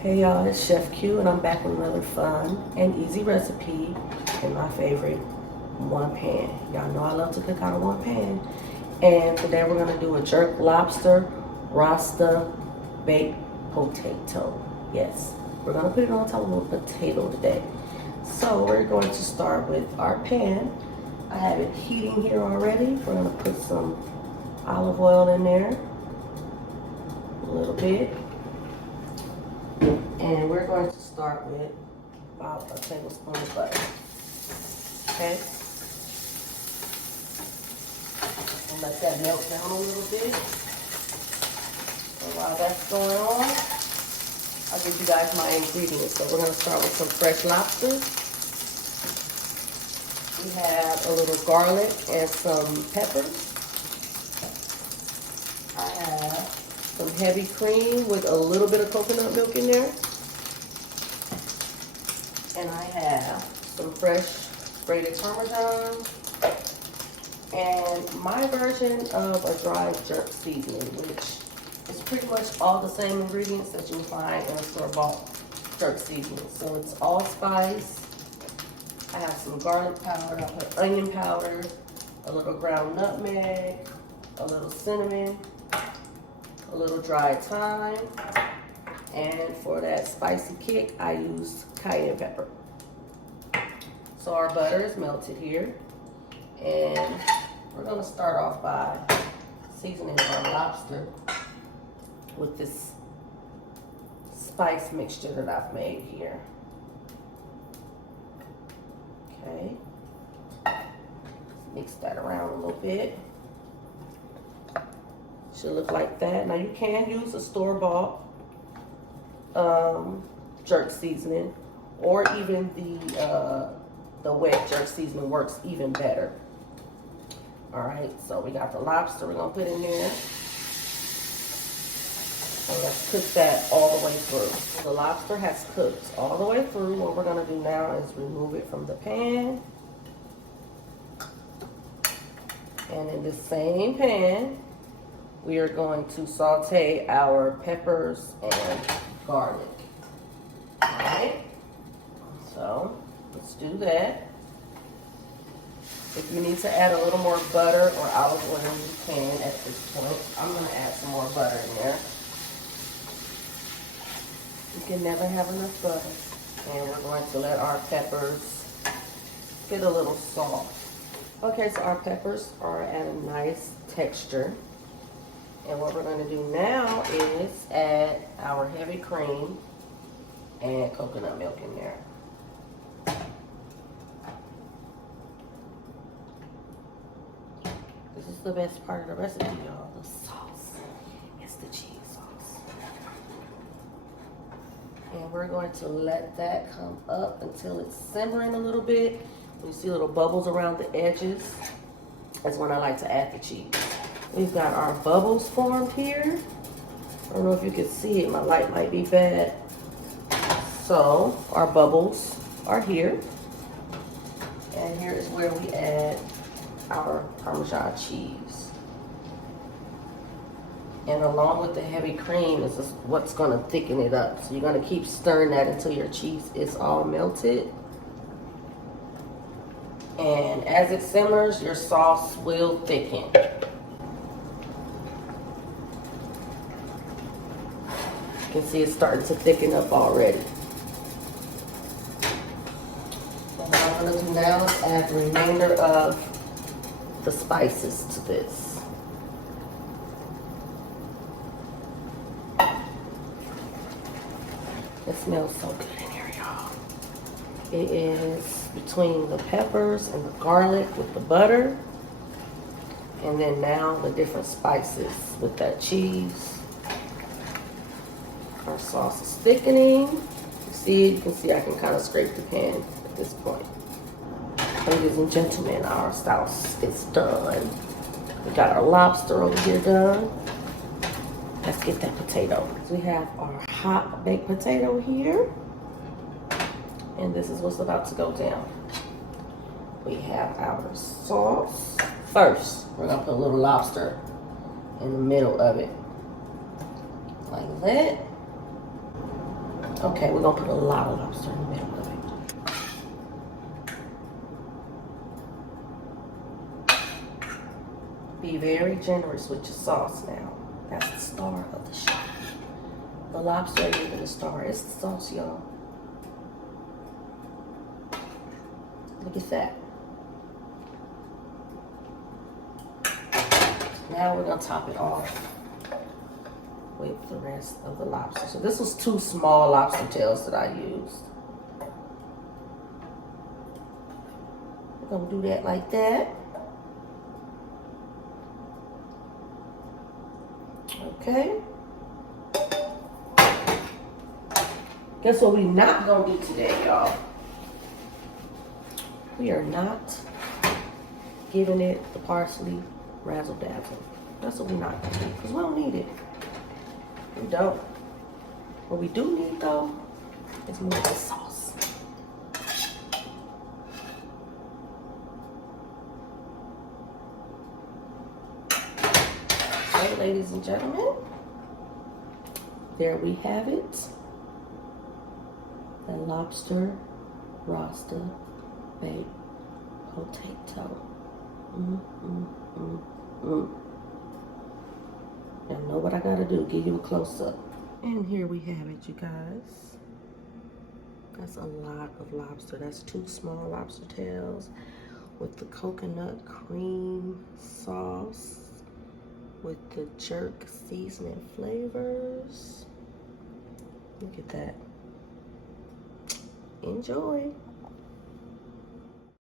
Hey y'all, it's Chef Q and I'm back with another fun and easy recipe in my favorite one pan. Y'all know I love to cook out of one pan. And today we're gonna do a jerk lobster rasta baked potato. Yes, we're gonna put it on top of a potato today. So we're going to start with our pan. I have it heating here already. We're gonna put some olive oil in there, a little bit. And we're going to start with about a tablespoon of butter. Okay? And let that melt down a little bit. And while that's going on, I'll give you guys my ingredients. So we're going to start with some fresh lobster. We have a little garlic and some peppers. I have some heavy cream with a little bit of coconut milk in there. And I have some fresh grated Parmesan and my version of a dry jerk seasoning, which is pretty much all the same ingredients that you find in a store-bought jerk seasoning. So it's allspice. I have some garlic powder, I put onion powder, a little ground nutmeg, a little cinnamon, a little dried thyme, and for that spicy kick, I use cayenne pepper. So our butter is melted here, and we're gonna start off by seasoning our lobster with this spice mixture that I've made here. Okay, mix that around a little bit. Should look like that. Now you can use a store-bought jerk seasoning, or even the wet jerk seasoning works even better. All right, so we got the lobster we're gonna put in there. So let's cook that all the way through. The lobster has cooked all the way through. What we're gonna do now is remove it from the pan. And in the same pan, we are going to saute our peppers and garlic. All right, so let's do that. If you need to add a little more butter or olive oil, you can at this point. I'm gonna add some more butter in there. You can never have enough butter. And we're going to let our peppers get a little soft. Okay, so our peppers are at a nice texture. And what we're going to do now is add our heavy cream and coconut milk in there. This is the best part of the recipe, y'all, the sauce. It's the cheese sauce. And we're going to let that come up until it's simmering a little bit. You see little bubbles around the edges. That's when I like to add the cheese. We've got our bubbles formed here. I don't know if you can see it, my light might be bad. So our bubbles are here. And here is where we add our Parmesan cheese. And along with the heavy cream is what's gonna thicken it up. So you're gonna keep stirring that until your cheese is all melted. And as it simmers, your sauce will thicken. You can see it's starting to thicken up already. And what I'm going to do now is add the remainder of the spices to this. It smells so good in here, y'all. It is between the peppers and the garlic with the butter. And then now the different spices with that cheese. Our sauce is thickening. You can see I can kind of scrape the pan at this point. Ladies and gentlemen, our sauce is done. We got our lobster over here done. Let's get that potato. So we have our hot baked potato here. And this is what's about to go down. We have our sauce. First, we're gonna put a little lobster in the middle of it. Like that. Okay, we're gonna put a lot of lobster in the middle of it. Be very generous with your sauce now. That's the star of the show. The lobster ain't even the star, it's the sauce, y'all. Look at that. Now we're gonna top it off with the rest of the lobster. So this was 2 small lobster tails that I used. We're gonna do that like that. Okay. Guess what we not gonna do today, y'all? We are not giving it the parsley razzle dazzle. That's what we're not gonna do, because we don't need it. We don't. What we do need though is more of the sauce. Okay, ladies and gentlemen, there we have it. The Lobster Rasta baked potato. Y'all know what I gotta do, give you a close-up. And here we have it, you guys. That's a lot of lobster. That's 2 small lobster tails with the coconut cream sauce, with the jerk seasoning flavors. Look at that. Enjoy.